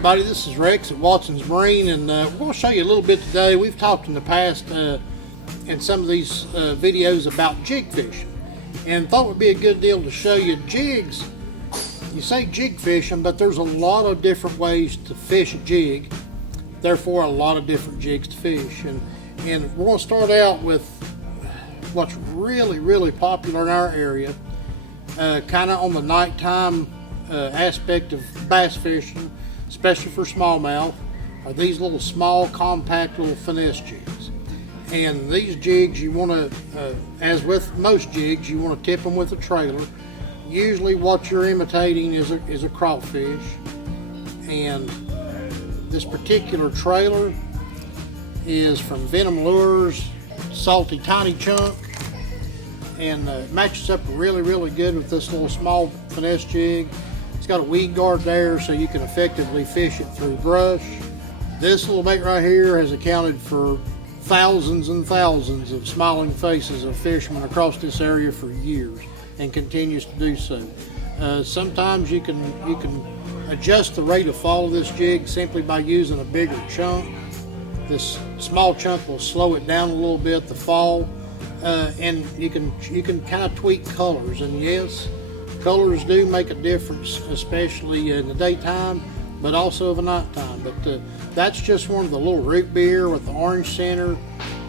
everybody, this is Rex at Watson's Marine, and we're going to show you a little bit today. We've talked in the past in some of these videos about jig fishing, and thought it would be a good deal to show you jigs. You say jig fishing, but there's a lot of different ways to fish a jig, therefore a lot of different jigs to fish. And we're going to start out with what's really popular in our area, kind of on the nighttime aspect of bass fishing, especially for smallmouth, are these little small compact little finesse jigs. And these jigs, you want to, as with most jigs, you want to tip them with a trailer. Usually what you're imitating is a crawfish, and this particular trailer is from Venom Lures, Salty Tiny Chunk, and it matches up really good with this little small finesse jig. It's got a weed guard there so you can effectively fish it through brush. This little bait right here has accounted for thousands and thousands of smiling faces of fishermen across this area for years, and continues to do so. Sometimes you can adjust the rate of fall of this jig simply by using a bigger chunk. This small chunk will slow it down a little bit, the fall, and you can kind of tweak colors. And yes, colors do make a difference, especially in the daytime, but also of a nighttime. But that's just one of the little root beer with the orange center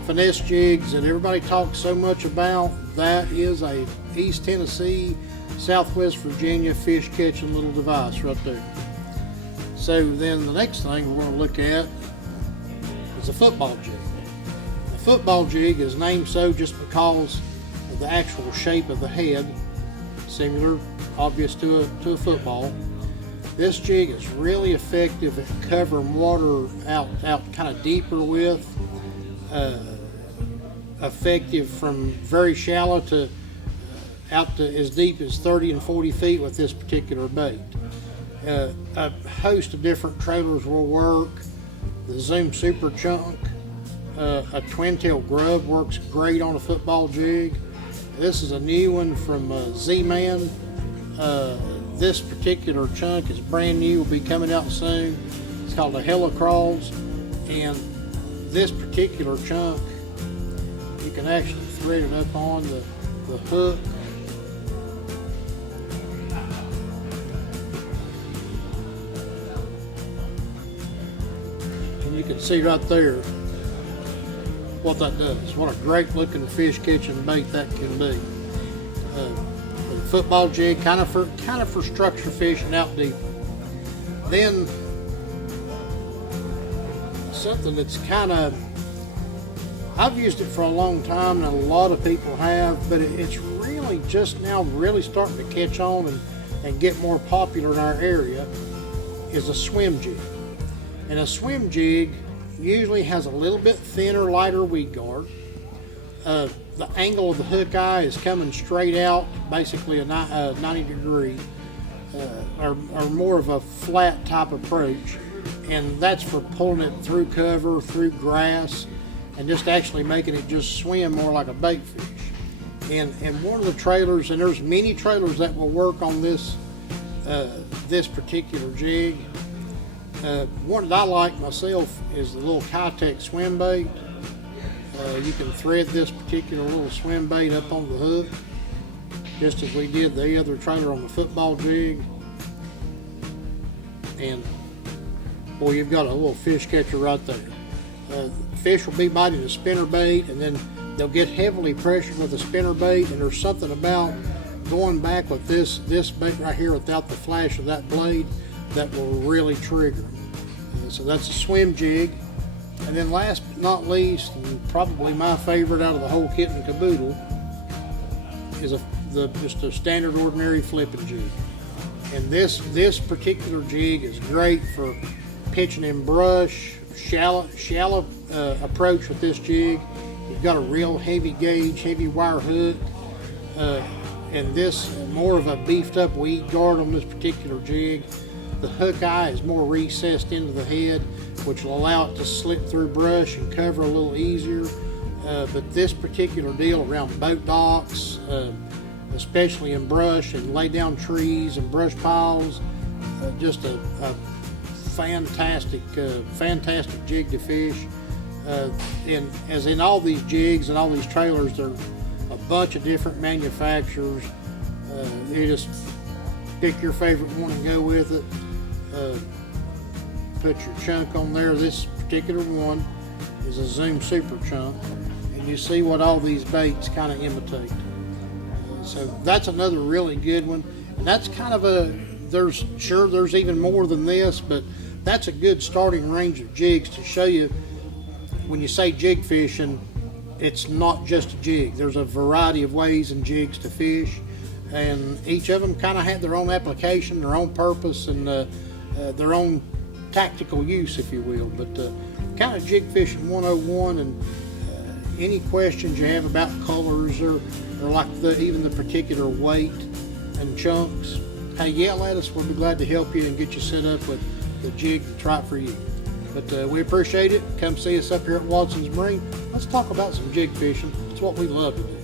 finesse jigs that everybody talks so much about. That is a East Tennessee, Southwest Virginia fish catching little device right there. So then the next thing we're going to look at is a football jig. The football jig is named so just because of the actual shape of the head, similar, obvious to a football. This jig is really effective at covering water out kind of deeper with, effective from very shallow to out to as deep as 30 and 40 feet with this particular bait. A host of different trailers will work. The Zoom Super Chunk, a twin tail grub works great on a football jig. This is a new one from Z-Man. This particular chunk is brand new, will be coming out soon. It's called a Helicross, and this particular chunk, you can actually thread it up on the hook. And you can see right there what that does. What a great looking fish catching bait that can be. The football jig, kind of for structure fishing out deep. Then something that's I've used it for a long time, and a lot of people have, but it's really just now really starting to catch on and get more popular in our area, is a swim jig. And a swim jig usually has a little bit thinner, lighter weed guard. The angle of the hook eye is coming straight out, basically a 90 degree, or more of a flat type approach, and that's for pulling it through cover, through grass, and just actually making it just swim more like a bait fish. And one of the trailers, and there's many trailers that will work on this particular jig. One that I like myself is the little Kitech swim bait. You can thread this particular little swim bait up on the hook, just as we did the other trailer on the football jig. And boy, you've got a little fish catcher right there. Fish will be biting a spinner bait, and then they'll get heavily pressured with a spinner bait, and there's something about going back with this bait right here without the flash of that blade that will really trigger them. So that's a swim jig. And then last but not least, and probably my favorite out of the whole kit and caboodle, is just a standard ordinary flipping jig. And this particular jig is great for pitching in brush, shallow approach with this jig. You've got a real heavy gauge, heavy wire hook, and this more of a beefed up weed guard on this particular jig. The hook eye is more recessed into the head, which will allow it to slip through brush and cover a little easier. But this particular deal around boat docks, especially in brush and lay down trees and brush piles, just a fantastic jig to fish. And as in all these jigs and all these trailers, there are a bunch of different manufacturers. You just pick your favorite one and go with it. Put your chunk on there. This particular one is a Zoom Super Chunk, and you see what all these baits kind of imitate. So that's another really good one, and that's kind of there's even more than this, but that's a good starting range of jigs to show you. When you say jig fishing, it's not just a jig. There's a variety of ways and jigs to fish, and each of them kind of have their own application, their own purpose, and their own tactical use, if you will. But kind of jig fishing 101, and any questions you have about colors or like even the particular weight and chunks, hey, yell at us. We'll be glad to help you and get you set up with the jig that's right for you. But we appreciate it. Come see us up here at Watson's Marine. Let's talk about some jig fishing. It's what we love to do.